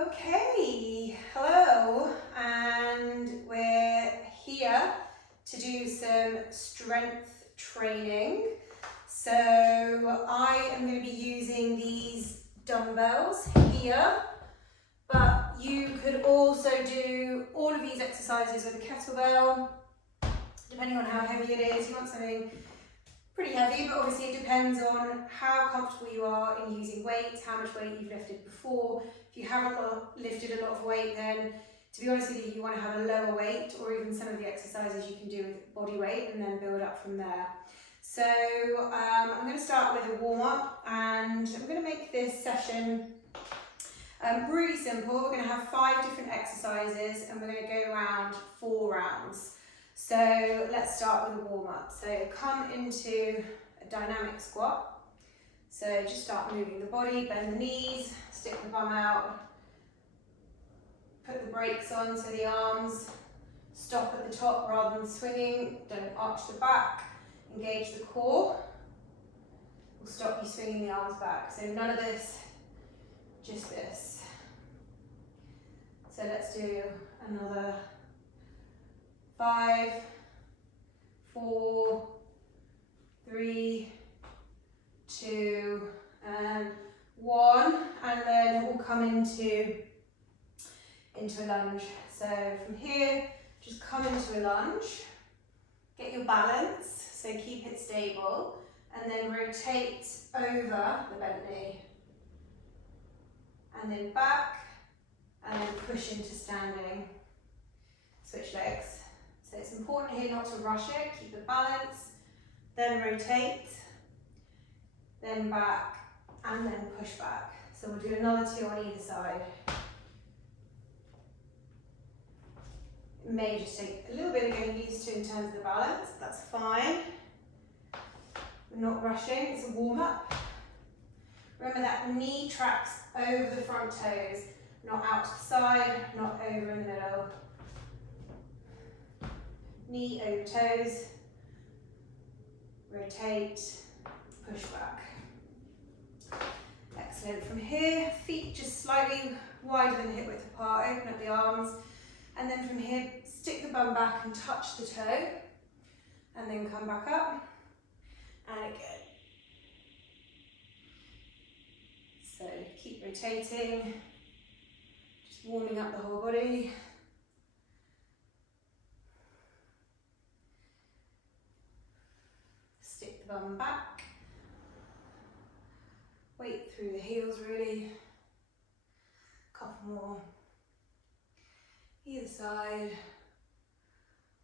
Okay, hello, and we're here to do some strength training. So I am going to be using these dumbbells here, but you could also do all of these exercises with a kettlebell, depending on how heavy it is. You want something pretty heavy, but obviously it depends on how comfortable you are in using weights, how much weight you've lifted before. If you haven't lifted a lot of weight, then to be honest with you, you want to have a lower weight, or even some of the exercises you can do with body weight and then build up from there. So I'm going to start with a warm-up, and I'm going to make this session really simple. We're going to have 5 different exercises and we're going to go around 4 rounds. So let's start with a warm-up. So come into a dynamic squat. So just start moving the body, bend the knees, stick the bum out, put the brakes on so the arms stop at the top rather than swinging. Don't arch the back, engage the core. Will stop you swinging the arms back. So none of this, just this. So let's do another 5, 4, 3, 2, and 1, and then we'll come into a lunge. So from here, just come into a lunge, get your balance, so keep it stable, and then rotate over the bent knee, and then back, and then push into standing. Switch legs. So it's important here not to rush it, keep the balance, then rotate, then back, and then push back. So we'll do another 2 on either side. It may just take a little bit of getting used to in terms of the balance, that's fine. We're not rushing, it's a warm-up. Remember that knee tracks over the front toes, not out to the side, not over in the middle. Knee over toes, rotate, push back. Excellent. From here, feet just slightly wider than hip width apart, open up the arms, and then from here, stick the bum back and touch the toe, and then come back up, and again. So keep rotating, just warming up the whole body. Stick the bum back, weight through the heels really, couple more, either side,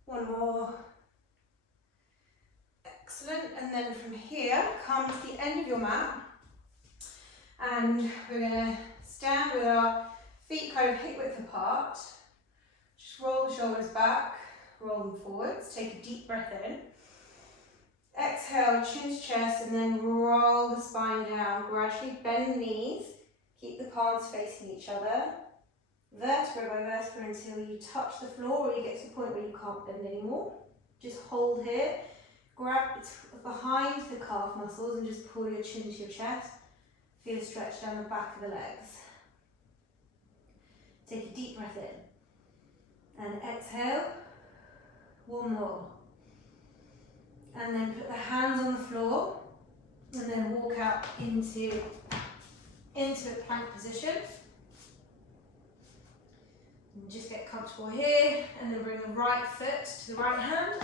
1 more, excellent, and then from here, come to the end of your mat, and we're going to stand with our feet kind of hip width apart, just roll the shoulders back, roll them forwards, take a deep breath in. Exhale, chin to chest, and then roll the spine down. Gradually bend the knees. Keep the palms facing each other. Vertebra by vertebra until you touch the floor or you get to the point where you can't bend anymore. Just hold here. Grab behind the calf muscles and just pull your chin to your chest. Feel a stretch down the back of the legs. Take a deep breath in. And exhale. 1 more. And then put the hands on the floor, and then walk out into a plank position. And just get comfortable here, and then bring the right foot to the right hand.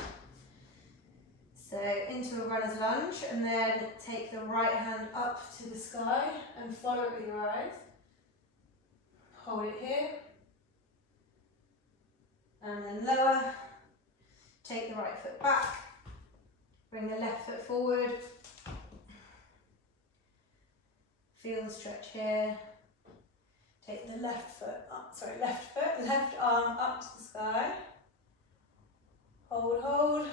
So into a runner's lunge, and then take the right hand up to the sky and follow it with your eyes. Hold it here. And then lower. Take the right foot back. Bring the left foot forward. Feel the stretch here. Take the left arm up to the sky. Hold, hold.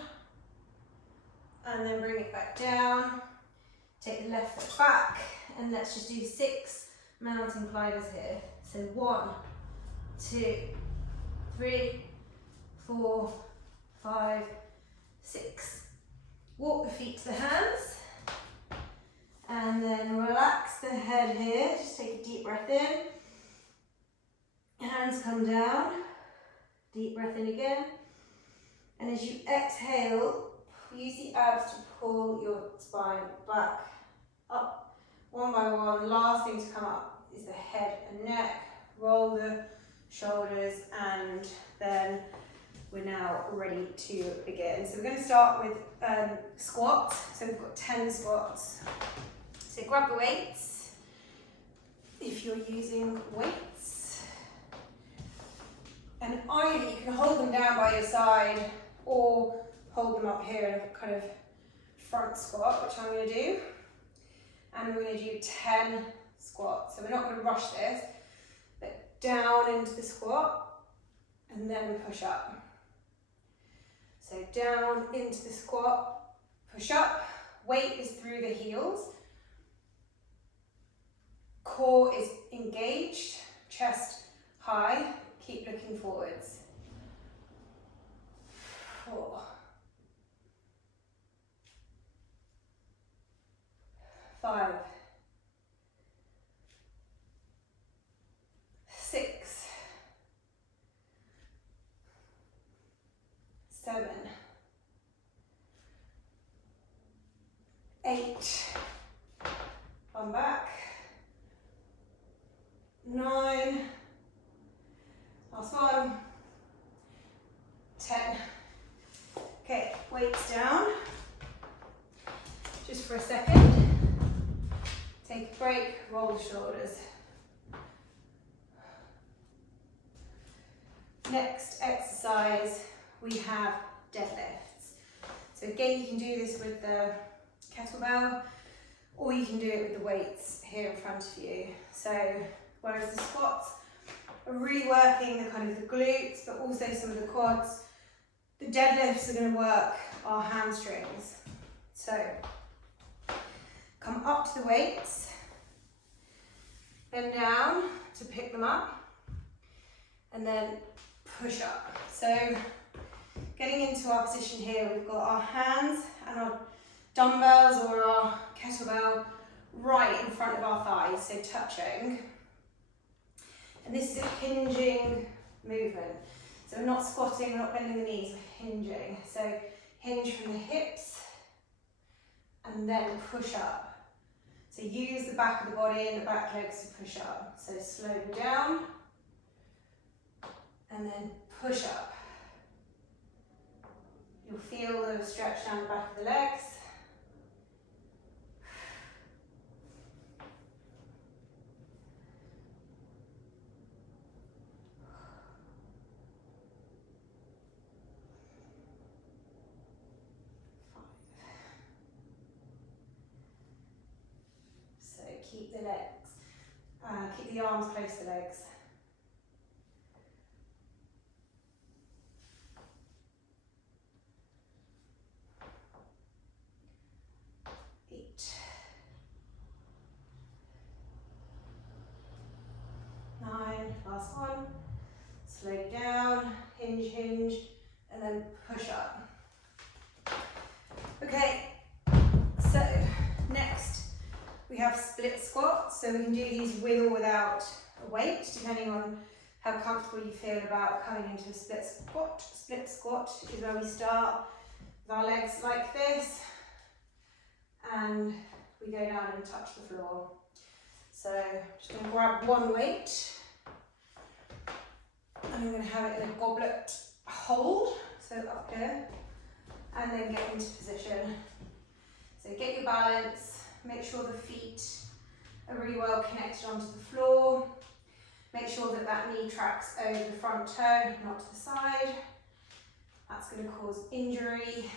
And then bring it back down. Take the left foot back. And let's just do 6 mountain climbers here. So 1, 2, 3, 4, 5, 6. Walk the feet to the hands, and then relax the head here. Just take a deep breath in, Hands come down. Deep breath in again. And as you exhale, use the abs to pull your spine back, up, one by one. Last thing to come up is the head and neck. Roll the shoulders, and then we're now ready to begin. So we're going to start with squats. So we've got 10 squats. So grab the weights, if you're using weights. And either you can hold them down by your side or hold them up here in a kind of front squat, which I'm going to do. And we're going to do 10 squats. So we're not going to rush this, but down into the squat and then push up. So down into the squat, push up. Weight is through the heels. Core is engaged, chest high. Keep looking forwards. 4, 5, 6, 7, 8, come back, 9, last one, 10. Okay, weights down, just for a second. Take a break, roll the shoulders. Next exercise, we have deadlifts. So again, you can do this with the kettlebell, or you can do it with the weights here in front of you. So whereas the squats are really working the kind of the glutes, but also some of the quads, the deadlifts are going to work our hamstrings. So come up to the weights, bend down to pick them up, and then push up. So getting into our position here, we've got our hands and our dumbbells or our kettlebell right in front of our thighs, so touching. And this is a hinging movement. So we're not squatting, we're not bending the knees, we're hinging. So hinge from the hips and then push up. So use the back of the body and the back legs to push up. So slowly down and then push up. You'll feel the stretch down the back of the legs. So keep the legs, keep the arms close to the legs. 8, 9, last one. Slow down, hinge, hinge, and then push up. Okay, so next we have split squats. So we can do these with or without a weight, depending on how comfortable you feel about coming into a split squat. Split squat is where we start with our legs like this, and we go down and touch the floor. So I'm just going to grab one weight, and I'm going to have it in a goblet hold, so up here, and then get into position. So get your balance, make sure the feet are really well connected onto the floor. Make sure that that knee tracks over the front toe, not to the side. That's going to cause injury.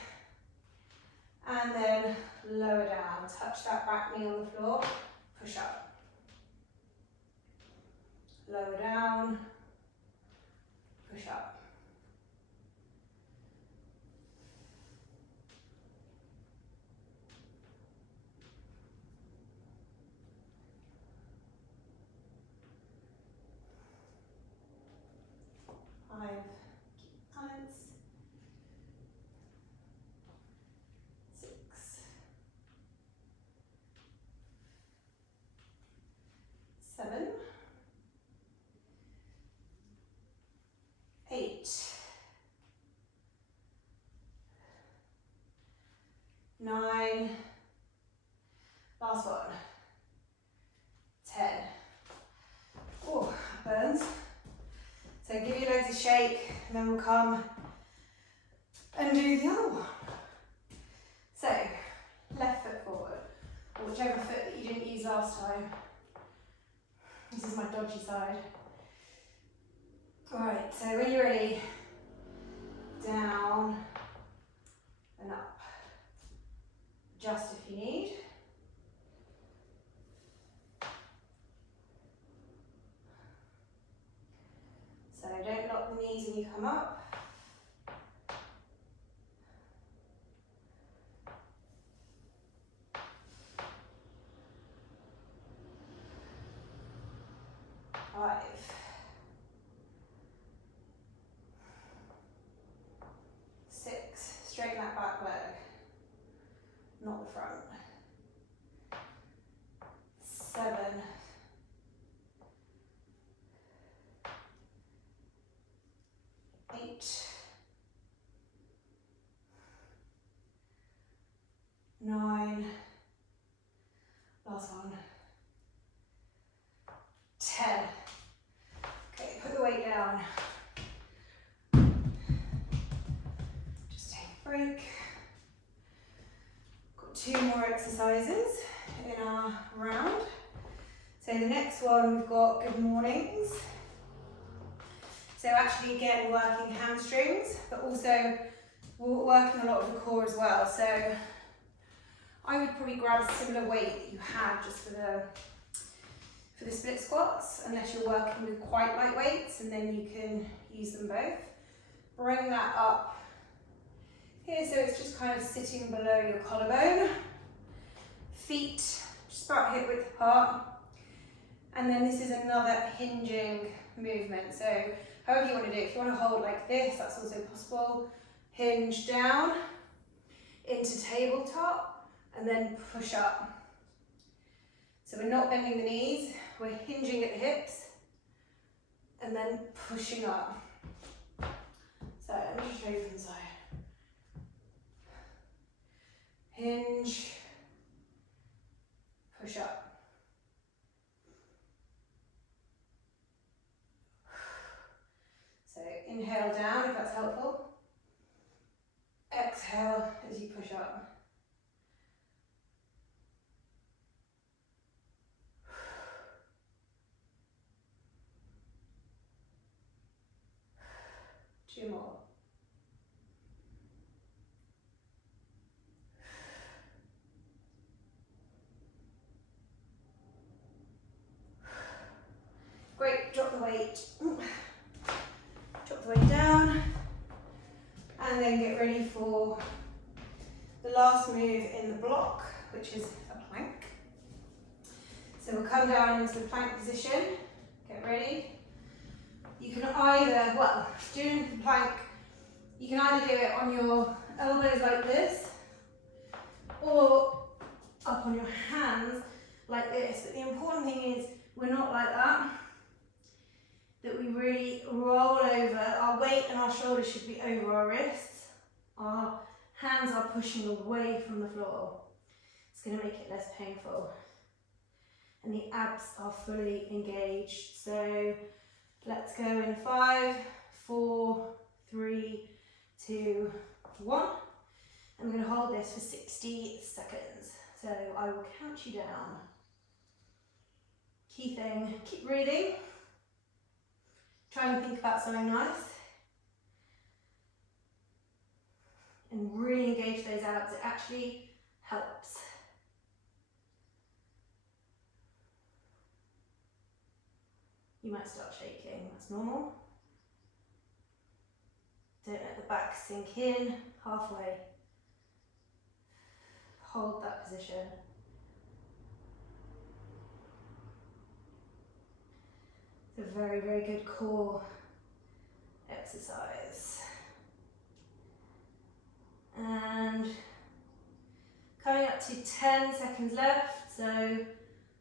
And then lower down, touch that back knee on the floor, push up. Lower down, push up. Keep balance. 6, 7, and then we'll come and do the other one. So, left foot forward, or whichever foot that you didn't use last time. This is my dodgy side. Alright, so when you're ready, down and up. Adjust if you need. So don't lock the knees when you come up. Five. 6. Straighten that back leg, not the front. 7. 8. 9. Last one. 10. Okay, put the weight down. Just take a break. Got 2 more exercises in our round. So the next one we've got good mornings. So actually again working hamstrings, but also working a lot of the core as well. So I would probably grab a similar weight that you had just for the split squats, unless you're working with quite light weights, and then you can use them both. Bring that up here so it's just kind of sitting below your collarbone. Feet just about hip width apart. And then this is another hinging movement. So however you want to do it, if you want to hold like this, that's also possible. Hinge down into tabletop and then push up. So we're not bending the knees, we're hinging at the hips and then pushing up. So let me just show you from the side. Hinge, push up. So inhale down if that's helpful. Exhale as you push up. Two more. Great, drop the weight. Drop the weight down. And then get ready for the last move in the block, which is a plank. So we'll come down into the plank position. Get ready. You can either, well, doing the plank, you can either do it on your elbows like this, or up on your hands like this. But the important thing is we're not like that, that we really roll over. Our weight and our shoulders should be over our wrists. Our hands are pushing away from the floor. It's going to make it less painful. And the abs are fully engaged. So let's go in 5, 4, 3, 2, 1. And we're going to hold this for 60 seconds. So I will count you down. Key thing, keep breathing. Try and think about something nice. And really engage those abs. It actually helps. You might start shaking, that's normal. Don't let the back sink in, halfway. Hold that position. It's a very, very good core exercise. And coming up to 10 seconds left, so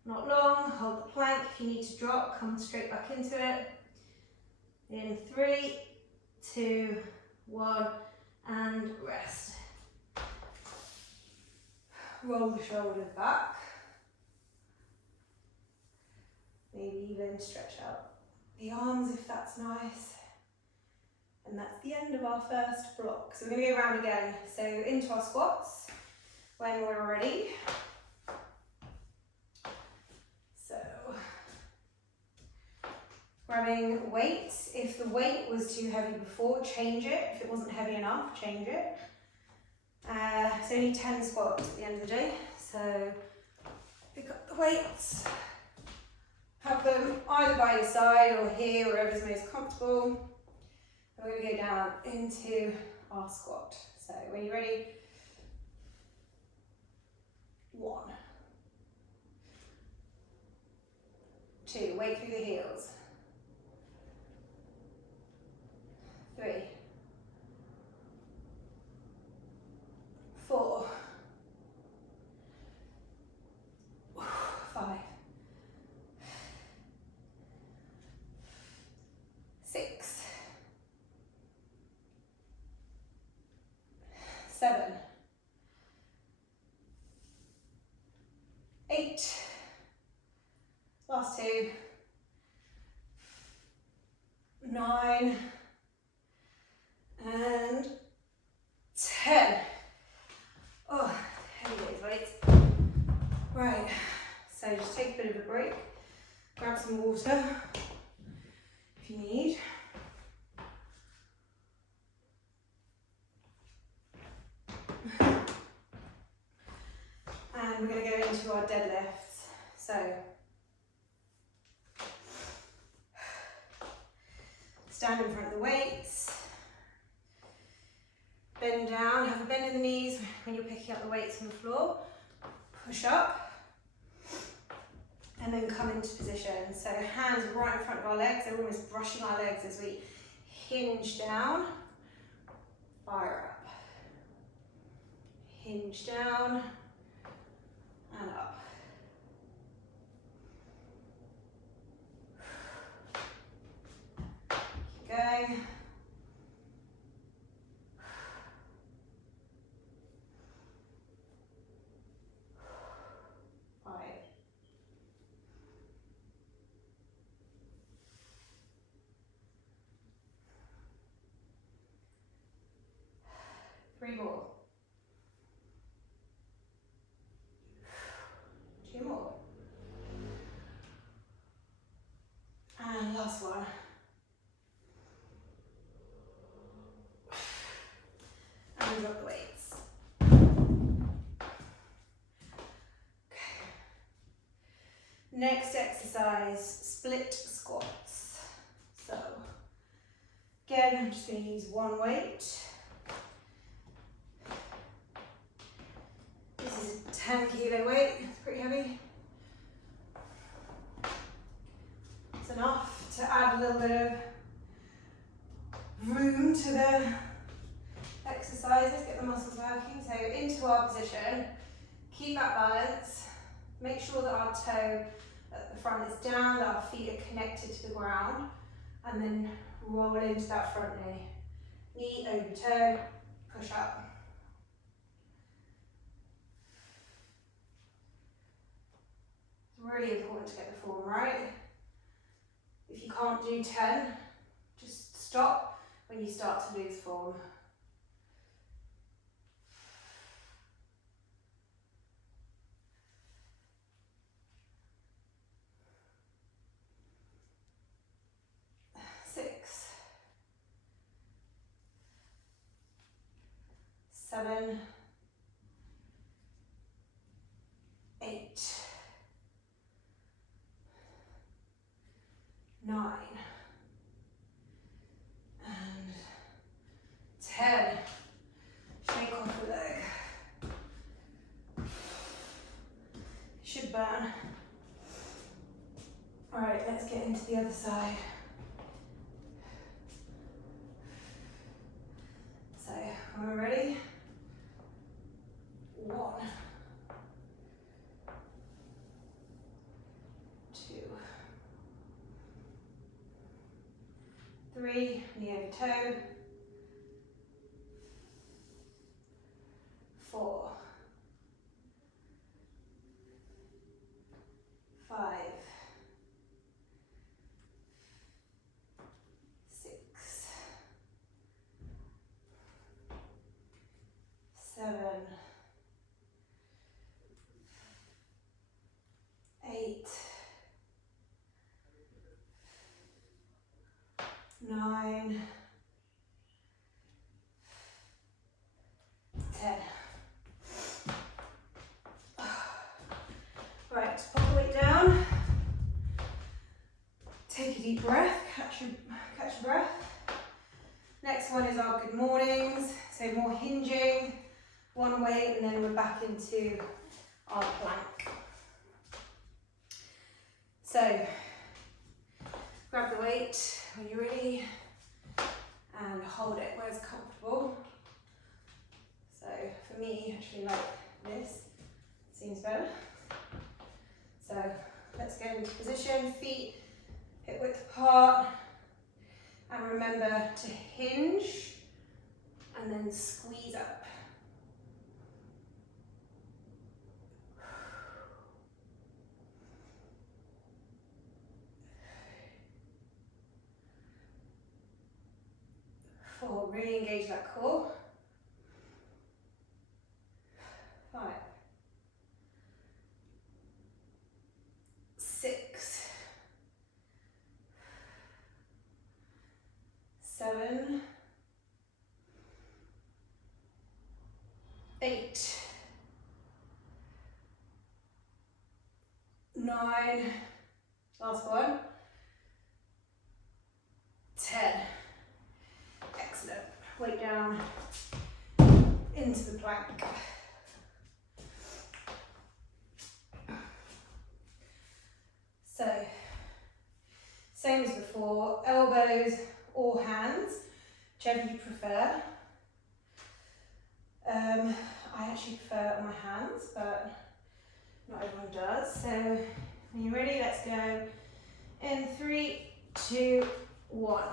not long. Hold the plank. If you need to drop, come straight back into it. In 3, 2, 1, and rest. Roll the shoulders back. Maybe even stretch out the arms if that's nice. And that's the end of our first block. So we're going to go around again. So into our squats when we're ready. So grabbing weight. If the weight was too heavy before, change it. If it wasn't heavy enough, change it. It's only 10 squats at the end of the day. So pick up the weights. Have them either by your side or here, wherever's most comfortable. We're going to go down into our squat. So when you're ready, 1, 2, weight through the heels, 3, 4, 5, 6, 7, 8, last 2, 9, and 10. Oh, heavy those weights. Right, so just take a bit of a break, grab some water if you need. And we're going to go into our deadlifts. So stand in front of the weights, bend down, have a bend in the knees when you're picking up the weights from the floor, push up, and then come into position. So hands right in front of our legs, they're almost brushing our legs as we hinge down, fire up, hinge down, and up. Keep going. 5, 3 more. 2 more. And last one. And drop the weights. Okay. Next exercise, split squats. So, again, I'm just going to use one weight. This is a 10 kilo weight, it's pretty heavy. It's enough to add a little bit of room to the exercises, get the muscles working. So into our position, keep that balance, make sure that our toe at the front is down, that our feet are connected to the ground, and then roll into that front knee. Knee over toe, push up. It's really important to get the form right. If you can't do 10, just stop when you start to lose form. Six, 7, 8, 9, and 10. Shake off the leg. Should burn. All right, let's get into the other side. So, when we're ready, 1, 2, 3, knee over toe, 4, 5, 6, 9, 10. Right, pop the weight down. Take a deep breath, catch your breath. Next one is our good mornings, so more hinging, one weight, and then we're back into our plank. So, grab the weight when you're ready and hold it where it's comfortable. So, for me, actually like this, seems better. So, let's get into position, feet hip width apart, and remember to hinge and then squeeze up. Four, really engage that core. 5, 6, 7, 8, 9, last one, 10. Excellent. Weight down into the plank. So, same as before, elbows or hands, whichever you prefer. I actually prefer my hands, but not everyone does. So, when you're ready, let's go in 3, 2, 1.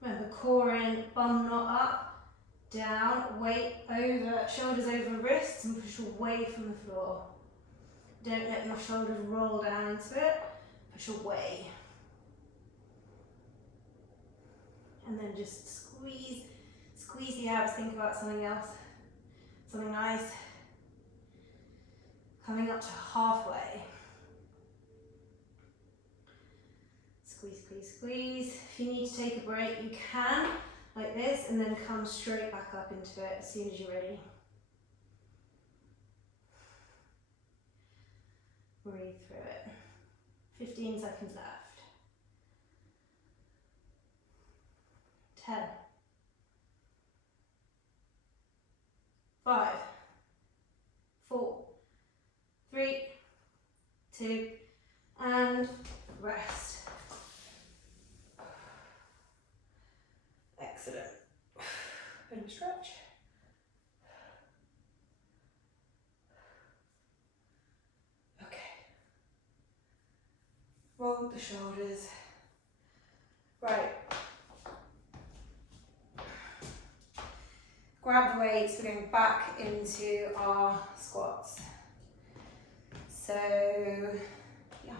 Remember, core in, bum not up, down, weight over, shoulders over wrists, and push away from the floor. Don't let your shoulders roll down into it, push away. And then just squeeze the abs, think about something else, something nice. Coming up to halfway. Squeeze, squeeze, squeeze. If you need to take a break, you can, like this, and then come straight back up into it as soon as you're ready. Breathe through it. 15 seconds left. 10. 5, 4, 3, 2, and rest. Excellent. Bit of a stretch. Okay. Roll the shoulders. Right. Grab the weights, we're going back into our squats. So, yeah.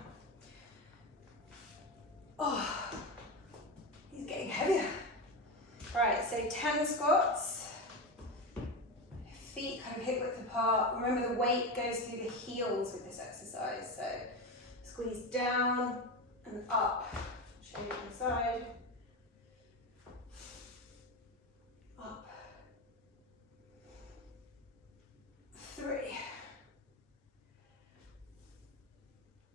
Oh, he's getting heavier. Right, so 10 squats. Feet kind of hip width apart. Remember the weight goes through the heels with this exercise. So, squeeze down and up. Show you on the side. Up. 3,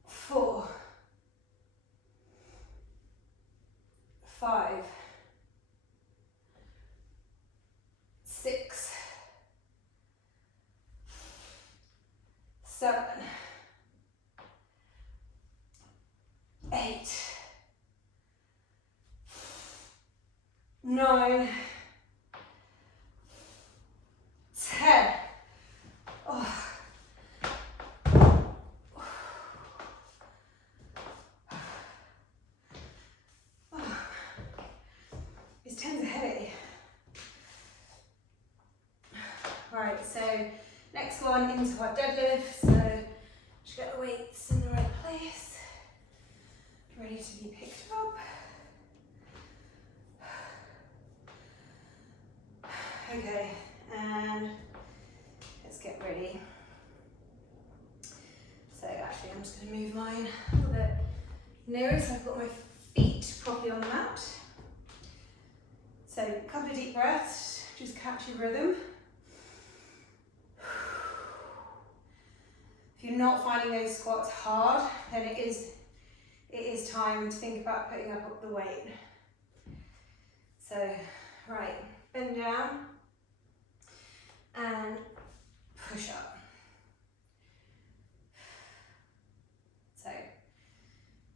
4, 5, 6, 7, 8, 9, 10. Oh. These 10s are heavy. Right, so next one into our deadlift. So just get the weights in the right place, ready to be picked up. Okay, and let's get ready. So actually I'm just going to move mine a little bit Notice I've got my feet properly on the mat. So a couple of deep breaths, just catch your rhythm. If you're not finding those squats hard, then it is time to think about putting up the weight. So, right, bend down and push up. So,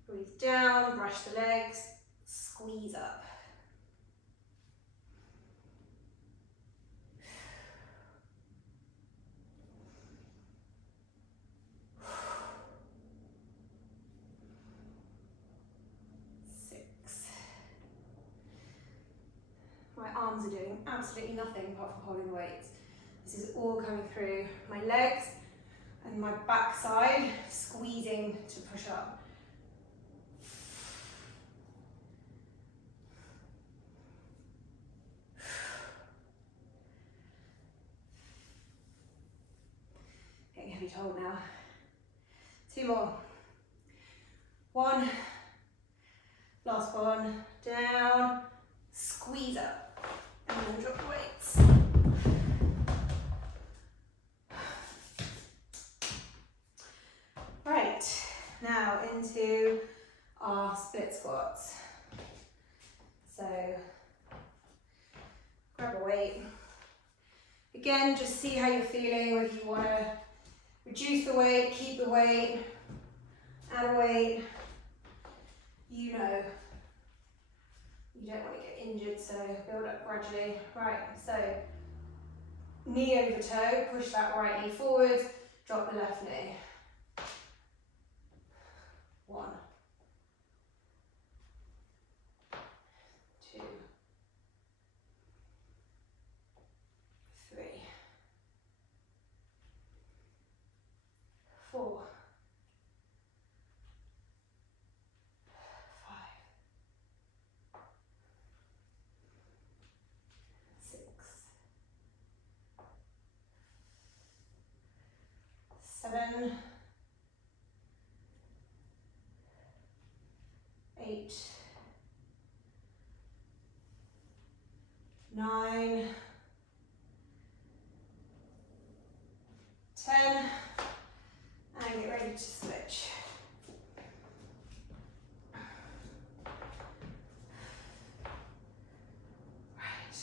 breathe down, brush the legs, squeeze up. My arms are doing absolutely nothing apart from holding the weights. This is all coming through my legs and my backside, squeezing to push up. Getting heavy told now. 2 more. 1. Last one. Down. Squeeze up. And then drop the weights. Right, now into our split squats. So, grab a weight. Again, just see how you're feeling, whether you want to reduce the weight, keep the weight, add a weight. You know, you don't want to get injured, so build up gradually. Right, so knee over toe, push that right knee forward, drop the left knee. 1, 2, 3, 4, 5, 6, 7, 8, 9, 10, and get ready to switch. Right,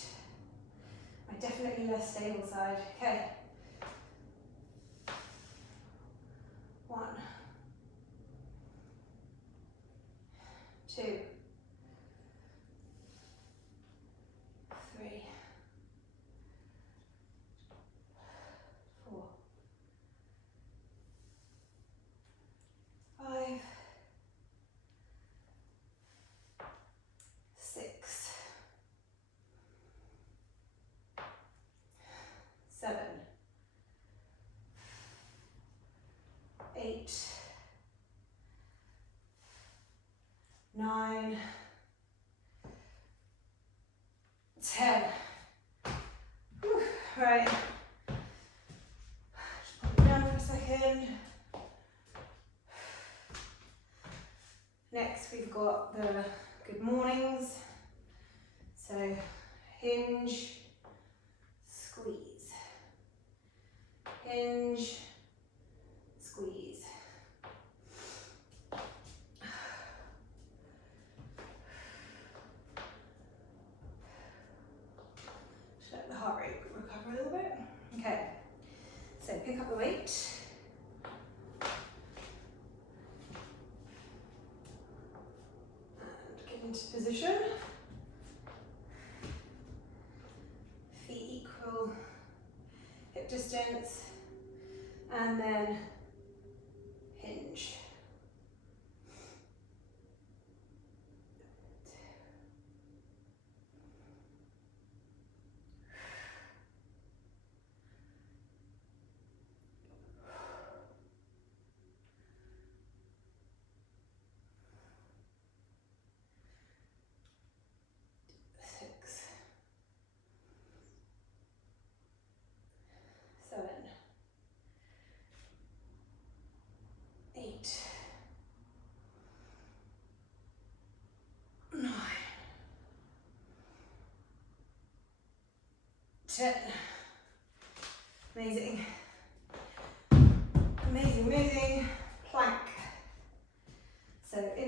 my definitely less stable side. Okay. 1, 2, 3, 4, 5, 6, 7, 8, 9, 10. Whew. Right. Just put it down for a second. Next, we've got the good mornings. So, hinge, squeeze. Hinge, squeeze. Just let the heart rate recover a little bit. Okay, so pick up the weight. And get into position. Feet equal, hip distance, and then hinge.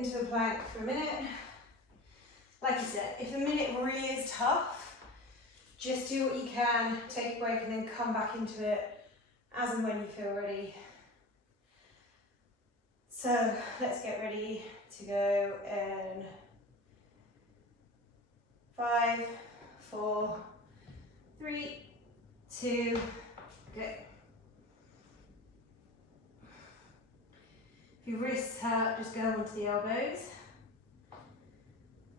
into the plank for a minute. Like I said, if a minute really is tough, just do what you can, take a break and then come back into it as and when you feel ready. So let's get ready to go in 5, 4, 3, 2, go. If your wrists hurt, just go onto the elbows.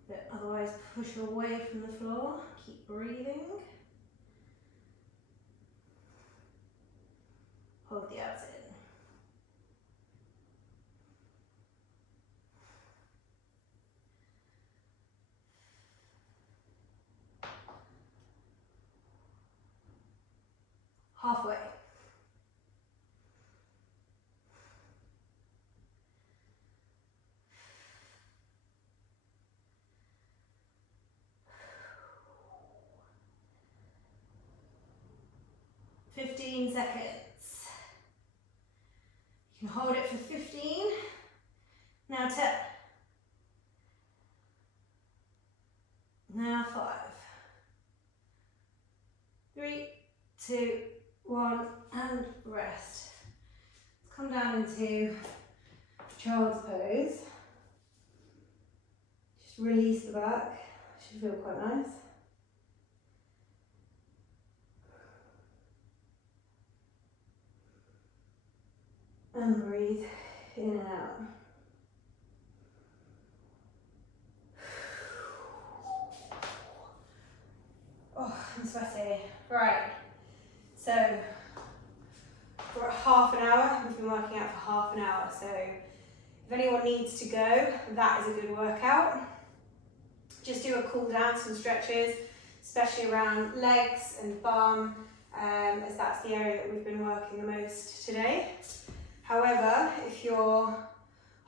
But otherwise, push away from the floor. Keep breathing. Hold the abs in. Halfway. $15 seconds. You can hold it for 15. Now 10. Now 5. 3, 2, 1, and rest. Let's come down into child's pose. Just release the back. Should feel quite nice. And breathe in and out. Oh, I'm sweaty. Right, so we're at half an hour. We've been working out for half an hour. So if anyone needs to go, that is a good workout. Just do a cool down, some stretches, especially around legs and bum, as that's the area that we've been working the most today. However, if you're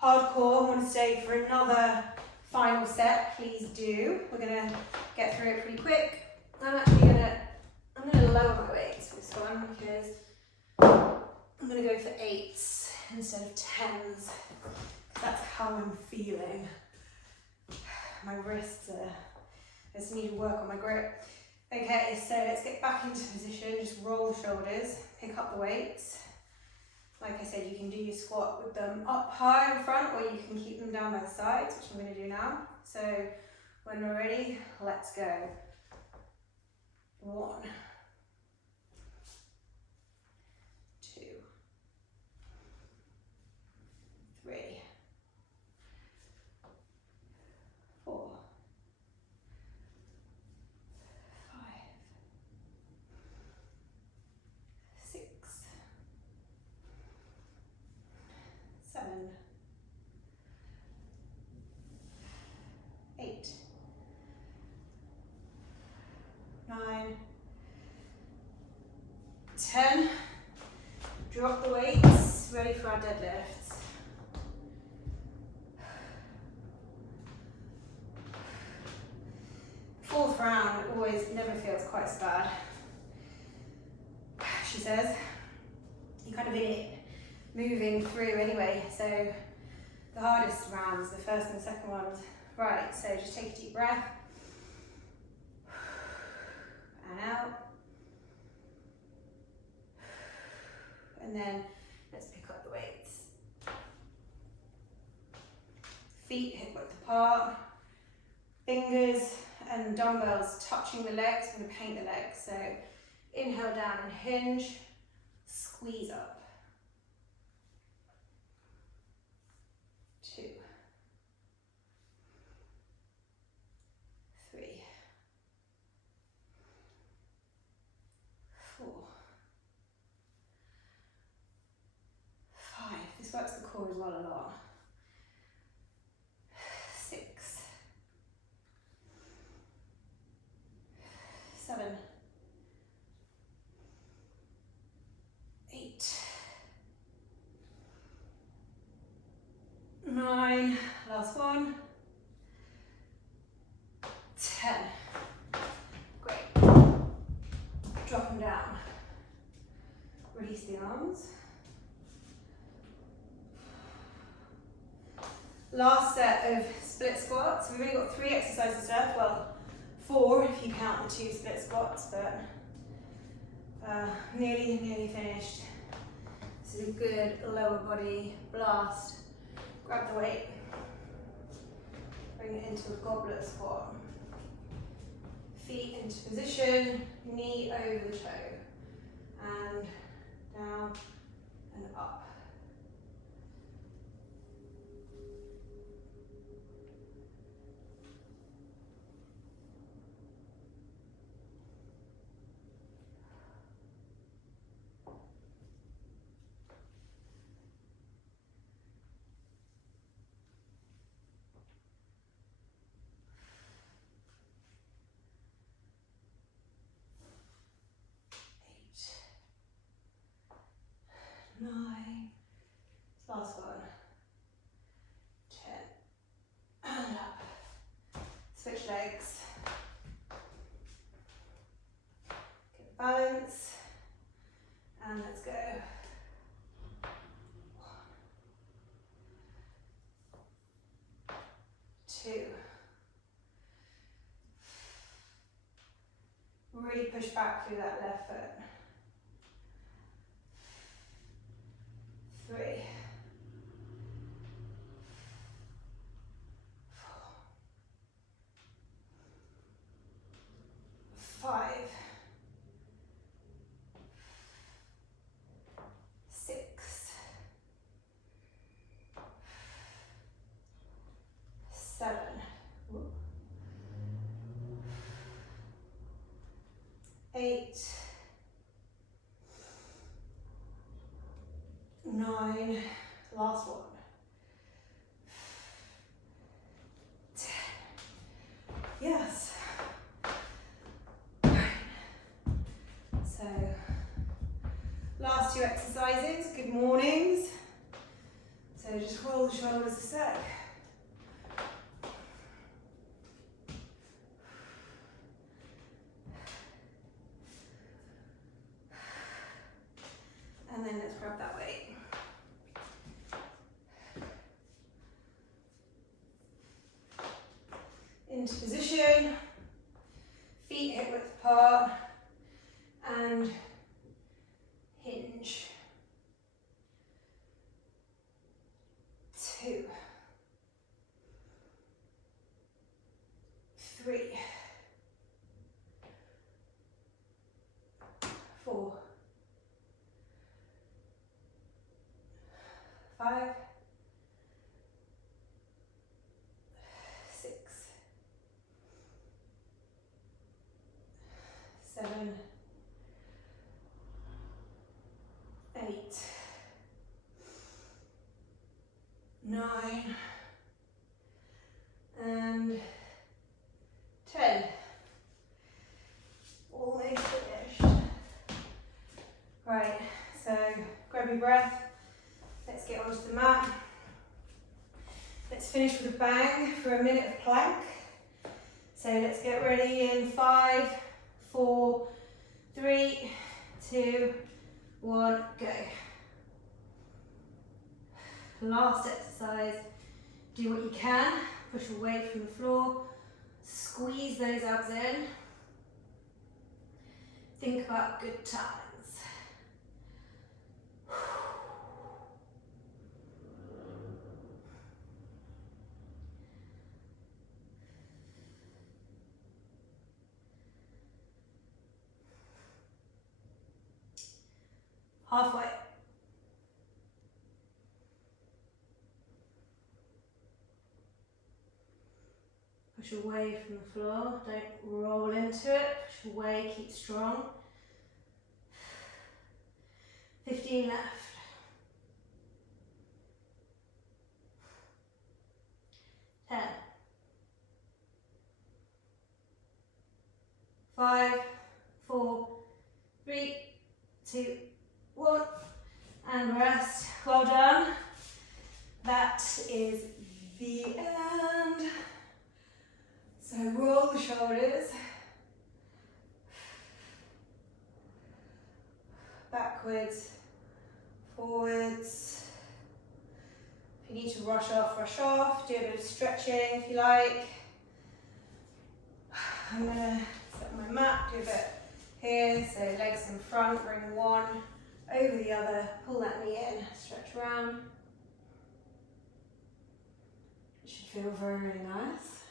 hardcore and want to stay for another final set, please do. We're going to get through it pretty quick. I'm going to lower my weights for this one because I'm going to go for 8s instead of 10s. That's how I'm feeling. My wrists I just need to work on my grip. Okay, so let's get back into position. Just roll the shoulders, pick up the weights. Like I said, you can do your squat with them up high in front, or you can keep them down by the sides, which I'm going to do now. So when we're ready, let's go. 1, 2, 3, 4, 5, 6, 7, 8, 9, 10. Drop the weights, ready for our deadlifts. Fourth round always never feels quite so bad. She says, you kind of in it, moving through anyway, so the hardest rounds, the first and the second ones. Right, so just take a deep breath. And out. And then let's pick up the weights. Feet hip width apart. Fingers and dumbbells touching the legs. I'm going to paint the legs. So inhale down and hinge. Squeeze up. 2, 3, 4, 5. This works the core as well a lot. 6, 7, 8, 9, last one, 10. Great. Drop them down. Release the arms. Last set of split squats. We've only got 3 exercises left, well 4 if you count the 2 split squats, but nearly finished. This is a good lower body blast. Grab the weight, bring it into a goblet squat. Feet into position, knee over the toe, and down and up. Nine, last one, 10, and up. Switch legs. Get balance, and let's go. 1, 2. Really push back through that left foot. 3, 4, 5, 6, 7, 8, 9, last one, 10, yes. So, last 2 exercises, good mornings. So just roll the shoulders a sec. And then let's grab that weight. Into position, feet hip width apart, and hinge. 2, 3, 4, 5, 6, 7, 8, 9, and 10. Almost finished. Right, so grab your breath. Let's get onto the mat. Let's finish with a bang for a minute of plank. So let's get ready in 5, 4, 3, 2, 1, go. Last exercise, do what you can, push away from the floor, squeeze those abs in. Think about good times. Halfway. Push away from the floor, don't roll into it, push away, keep strong. 15 left. 10. 5, 4, 3, 2, 1, and rest. Well done. That is the end. So roll the shoulders, backwards, forwards. If you need to rush off, rush off. Do a bit of stretching if you like. I'm gonna set my mat, do a bit here, so legs in front, bring one over the other, pull that knee in, stretch around. It should feel very, really nice.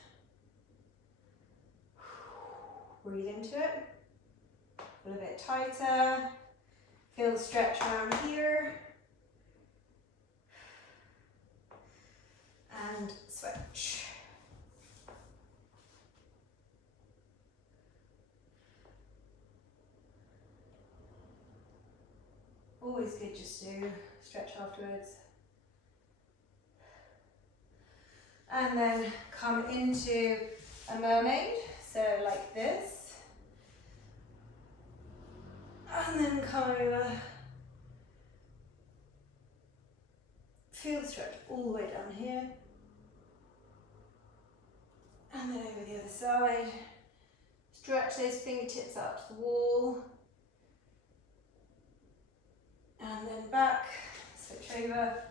Breathe into it. A little bit tighter. Feel the stretch around here. And switch. Always good just to stretch afterwards. And then come into a mermaid, so like this. And then come over. Feel the stretch all the way down here. And then over the other side. Stretch those fingertips out to the wall. And then back, switch over.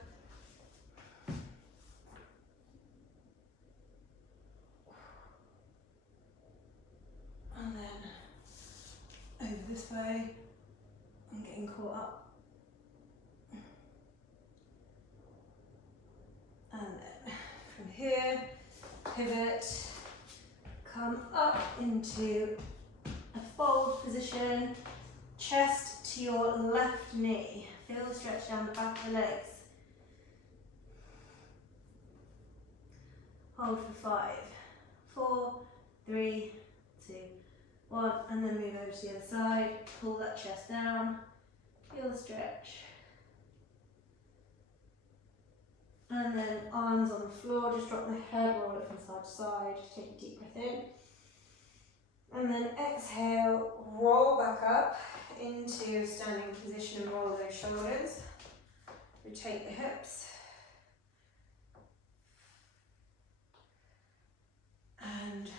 And then over this way. I'm getting caught up. And then from here, pivot, come up into a fold position, chest to your left knee. Feel the stretch down the back of the legs. Hold for 5, 4, 3, 2, 1, and then move over to the other side. Pull that chest down. Feel the stretch. And then arms on the floor, just drop the head, roll it from side to side. Take a deep breath in. And then exhale, roll back up into standing position and roll those shoulders. Rotate the hips. And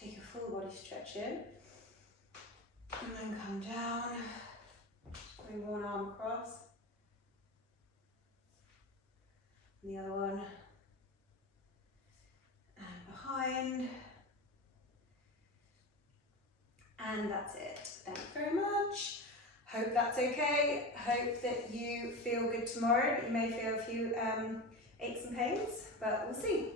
take a full body stretch in. And then come down. Bring one arm across. The other one. And behind. And that's it. Thank you very much. Hope that's okay. Hope that you feel good tomorrow. You may feel a few aches and pains, but we'll see.